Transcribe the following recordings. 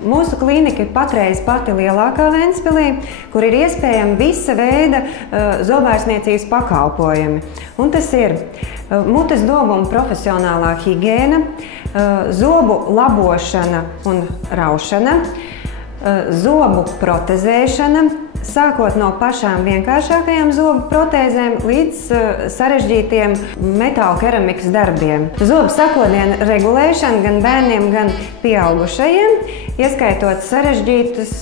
Mūsu klīnika ir patreiz pati lielākā Ventspilī, kur ir iespējami visa veida zobārstniecības pakalpojumi. Un tas ir mutes dobuma profesionālā higiēna, zobu labošana un raušana, zobu protezēšana, sākot no pašām vienkāršākajām zobu protēzēm līdz sarežģītiem metāla keramikas darbiem. Zobu sakodienu regulēšana gan bērniem, gan pieaugušajiem, ieskaitot sarežģītas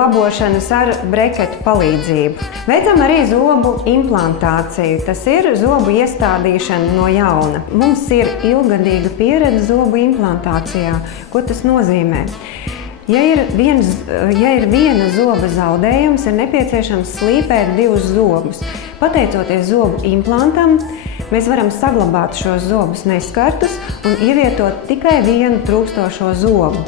labošanas ar breketu palīdzību. Veicam arī zobu implantāciju, tas ir zobu iestādīšana no jauna. Mums ir ilgadīga pieredze zobu implantācijā. Ko tas nozīmē? Ja ir viena zoba zaudējums, ir nepieciešams slīpēt divus zobus. Pateicoties zobu implantam, mēs varam saglabāt šos zobus neskartus un ievietot tikai vienu trūkstošo zobu.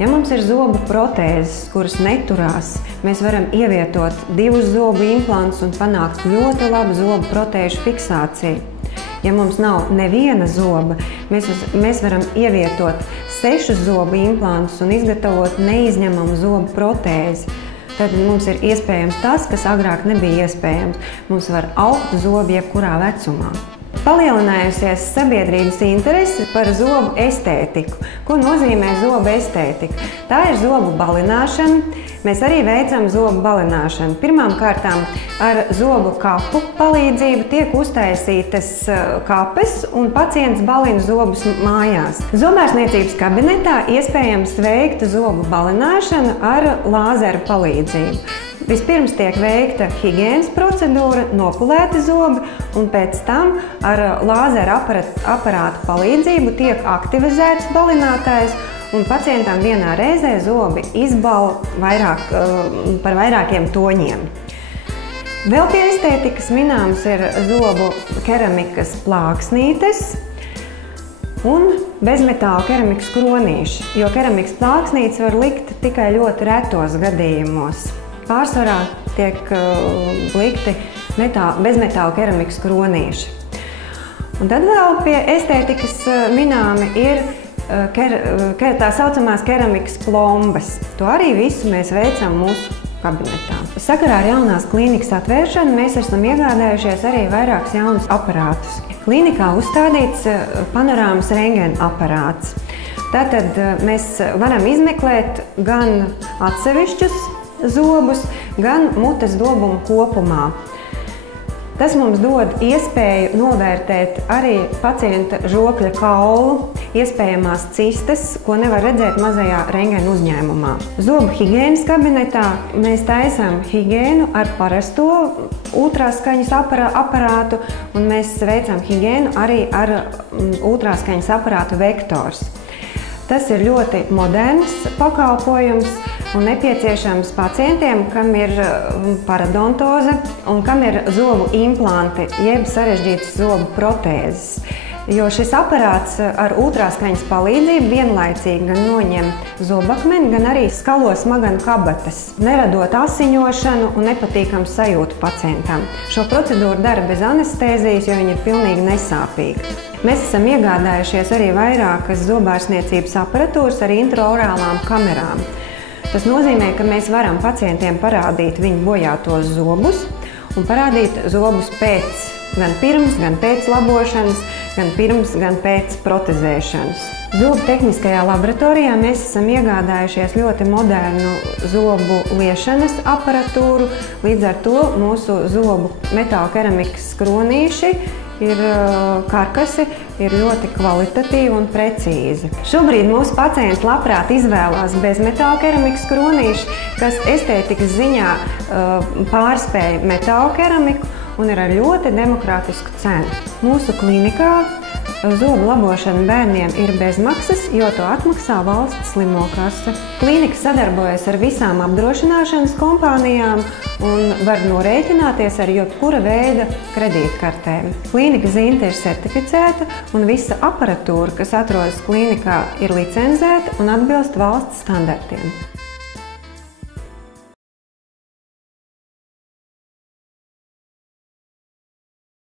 Ja mums ir zobu protēzes, kuras neturās, mēs varam ievietot divus zobu implantus un panākt ļoti labu zobu protēžu fiksāciju. Ja mums nav neviena zoba, mēs varam ievietot 6 zobu implantus un izgatavot neizņemamu zobu protēzi. Tad mums ir iespējams tas, kas agrāk nebija iespējams. Mums var augt zobi jebkurā vecumā. Palielinājusies sabiedrības interese par zobu estētiku. Ko nozīmē zobu estētika? Tā ir zobu balināšana. Mēs arī veicam zobu balināšanu. Pirmām kārtām ar zobu kapu palīdzību tiek uztaisītas kapes un pacients balina zobus mājās. Zobārstniecības kabinetā iespējams veikt zobu balināšanu ar lāzeru palīdzību. Vispirms tiek veikta higiēnas procedūra, nopulēti zobi, un pēc tam ar lāzera aparātu palīdzību tiek aktivizēts balinātājs, un pacientam vienā reizē zobi izbala par vairākiem toņiem. Vēl pie estētikas minēms ir zobu keramikas plāksnītes un bezmetāla keramikas kronīši, jo keramikas plāksnītes var likt tikai ļoti retos gadījumos. Pārsvarā tiek likti bezmetāla keramikas kronīši. Un tad vēl pie estētikas minēmi ir tā saucamās keramikas plombas. To arī visu mēs veicam mūsu kabinetā. Sakarā ar jaunās klīnikas atvēršanu mēs esam iegādājušies arī vairākus jaunus aparātus. Klīnikā uzstādīts panorāmas rentgena aparāts. Tātad mēs varam izmeklēt gan atsevišķus zobus, gan mutes dobumu kopumā. Tas mums dod iespēju novērtēt arī pacienta žokļa kaulu, iespējamās cistas, ko nevar redzēt mazajā rentgena uzņēmumā. Zobu higiēnas kabinetā mēs taisām higiēnu ar parasto ultraskaņas aparātu, un mēs veicam higiēnu arī ar ultraskaņas aparātu vektors. Tas ir ļoti moderns pakalpojums un nepieciešams pacientiem, kam ir parodontoze un kam ir zobu implanti, jeb sarežģītas zobu protēzes. Jo šis aparāts ar ultraskaņas palīdzību vienlaicīgi gan noņem zobakmeni, gan arī skalo smaganu kabatas, neradot asiņošanu un nepatīkamu sajūtu pacientam. Šo procedūru dara bez anestēzijas, jo viņa ir pilnīgi nesāpīga. Mēs esam iegādājušies arī vairākas zobārstniecības aparatūras ar intraorālām kamerām. Tas nozīmē, ka mēs varam pacientiem parādīt viņu bojātos zobus un parādīt zobus gan pirms, gan pēc labošanas, gan pirms, gan pēc protezēšanas. Zobu tehniskajā laboratorijā mēs esam iegādājušies ļoti modernu zobu liešanas aparatūru, līdz ar to mūsu zobu metāla keramikas kronīši karkasi ir ļoti kvalitatīvi un precīzi. Šobrīd mūsu pacienti labprāt izvēlās bezmetāla keramikas kronīši, kas estētikas ziņā pārspēj metāla keramiku un ir ar ļoti demokrātisku cenu. Mūsu klīnikā zobu labošana bērniem ir bezmaksas, jo to atmaksā valsts slimo kase. Klīnika sadarbojas ar visām apdrošināšanas kompānijām un var norēķināties ar jebkura veida kredītkartēm. Klīnika Zinte ir certificēta un visa aparatūra, kas atrodas klīnikā, ir licencēta un atbilst valsts standartiem.